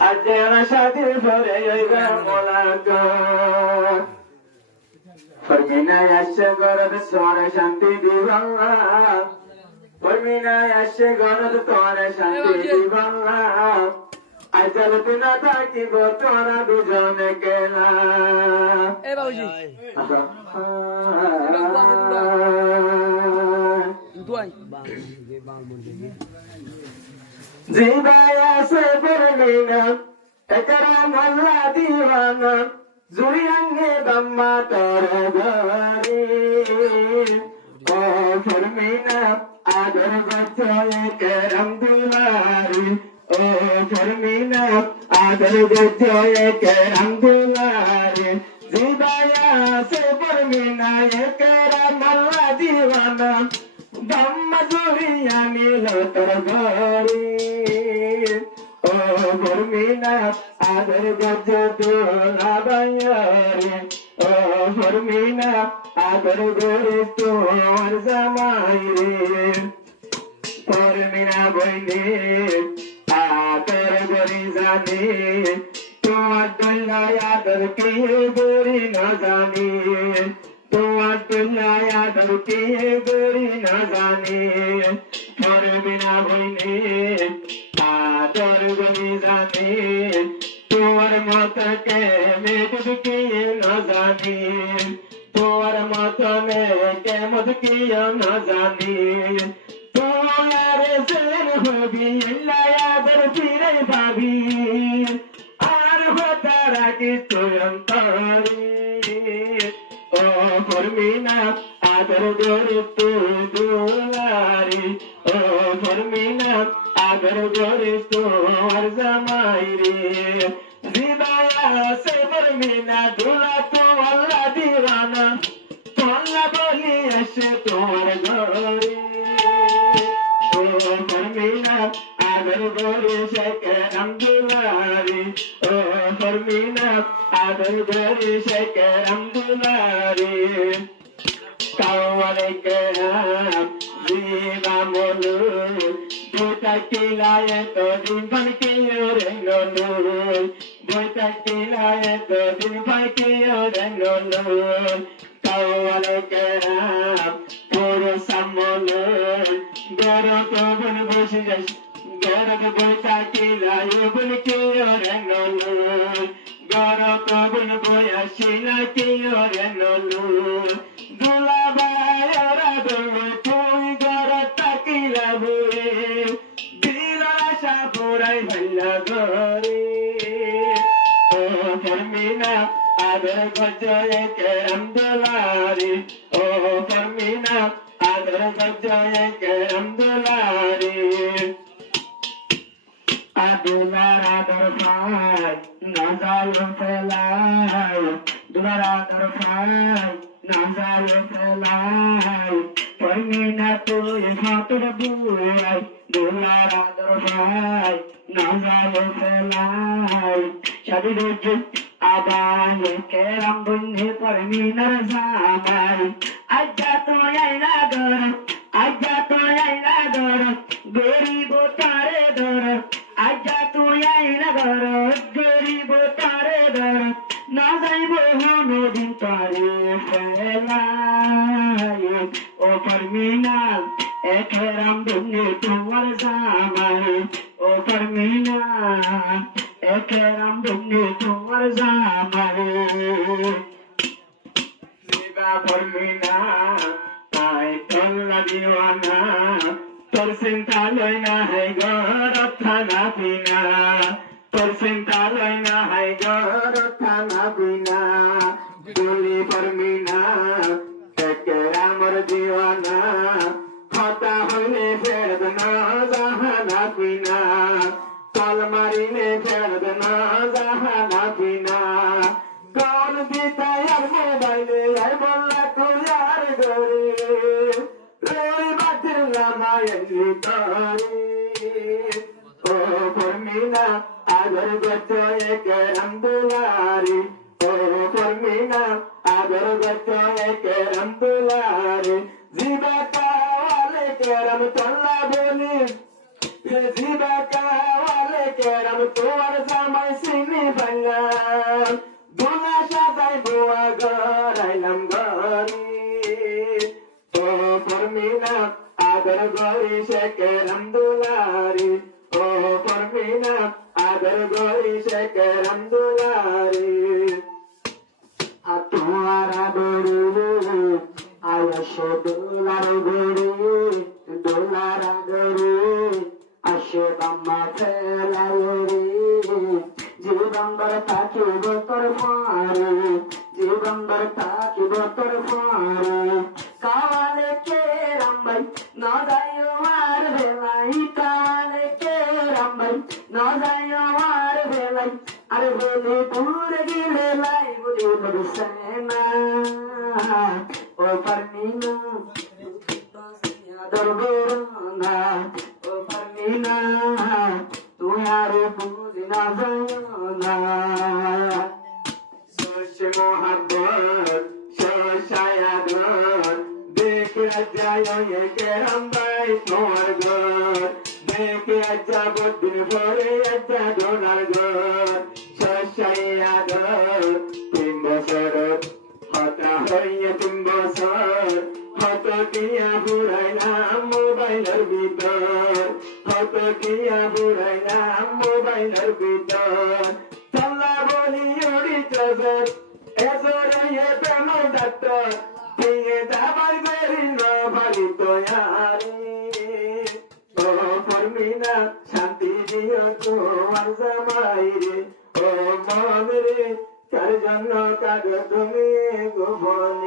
أجينا شادي فريقا ملاقات فرمينا يا شجرة السوار شانتي دي والله فرمينا يا شجرة السوار شانتي دي والله أجلتنا تاكي بطورا بجون كلا Eh babuji. Duai. زيبايا سفر مينا تكرم الله ديوانا زورياني بما ترغاري او فرمينا آدر بچوئے کرم دلاری او فرمينا آدر بچوئے کرم دلاری زيبايا سفر مينا يكرم الله ديوانا Dhamma Zuriyani Lotargari O Burmina Adar Gajotu Labayari O Burmina Adar Goristu Arzamairi Burmina Boyni Adar Gorizani Tu Abdullah Adar Ki Gori Nazani तो अब्दुल्ला यादव की गोरी न जाने और बिना भइने आदर गनी जाने तोर मत के में खुद की न जाने तोर मत में के मुझ की न जाने तो यार शेर हो भी इल्ला यादर फिरे भाभी आर हो तारा की तुरम तारी Formina adar goristu dulari O Formina adar goristu arzamairi Zibaya se Formina dulatu alla divana Tolla boli ashe tumar gori O Formina adar gori shekaram dulari O Formina adar gori shekaram dulari Kawale keram Ziva molu Bota kilaye to din bhan kiyo renolu Bota kilaye to din bhan kiyo renolu Kawale keram Puro samolu Goro to bun bushi jash Goro to bota kilaye bun kiyo renolu Goro to bun boya shila kiyo renolu Dulabaya radulu tui goro takila bure Dilala shapurai bhalla gori O Formina adar gajoye keram dulari O Formina adar gajoye keram dulari Adular adar fai nazal felai Dular adar fai nazal felai Formina tu hatur buai Dular adar fai nazal felai Shadiduj abaye keram bunni Formina zamai Aja tu yaina dor Aja tu yaina dor Goribo tare dor Aja tu yaina dor Goribo tare dor Na jaibo hono din tare felai O Formina ekram bunni tumar zamai O Formina ekram bunni tumar zamai Ziba Formina Ai tolla diwana Tor sinta loina hai garat thana pina Tor sinta loina hai garat thana pina Duli Formina tekera mor diwana Khata hoine ferdna jahana pina Kalmari ne ferdna jahana pina Kaun dita yar mobile ay bolla tu yar gori Roi badla mayenni tari O Formina adar gajoye keram dulari O Formina adar gajoye keram dulari Ziba kawale keram tolla boli Ziba kawale কেরাম তোমার জামাই চিনি বাংলাম দোলা সাজাই বোয়া গড়াইলাম গরি ও ফরমিনা আদর গরি সে কেরাম দুলারি ও ফরমিনা আদর গরি সে কেরাম দুলারি তোমারা গরু আয়সে দোলার গরু দোলারা গরু আসে বাম্মা ফেলায়রে জীবন্দর থাকিব তোর ফারে জীবন্দর থাকিব তোর ফারে কাওয়ালে কে রামবাই ন যাইও আর ভেলাই কাওয়ালে কে রামবাই ন যাইও আর ভেলাই আরে বলে দূর গেলে লাই বুঝি সেনা ও পারমিনা দরবেরানা ও পারমিনা তুই আর বুঝি না যাইও না সে মোহাব্বত শশায়াদত দেখে যায় কেরাম ভাই তোমার ঘর দেখে যাব দিন পরে একটা ডোনার ঘর শশায়াদত 3 বছর হতা হইয়া 3 বছর হত দিয়া বুড়াইলাম মোবাইলের ভিতর হত দিয়া বুড়াইলাম মোবাইলের ভিতর চল্লা বলি উড়ি চজর এজরে প্রেম ডাক্তার দিয়ে দাবার করি না ভালি তৈয়ারি ও ফরমিনা শান্তি দিও তোমার জামাই রে ও মন রে কার জন্য কাঁদো তুমি গোপনে